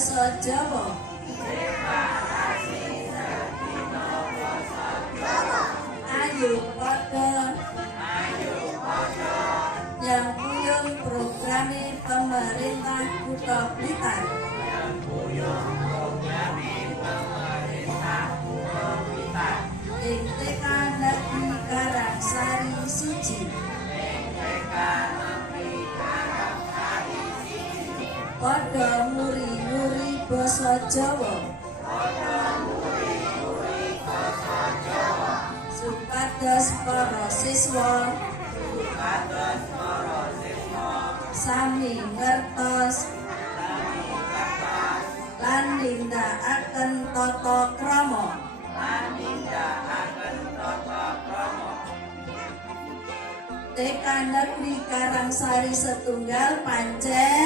basa Jawa. Ayo padha nyambung programe pemerintah Kutha Blitar. Ing TK Negeri Karangsari Siji. Padha muri-muri basa Jawa. Supados para siswa sami ngertos lan nindakaken tata krama. TK Negeri Karangsari setunggal pancen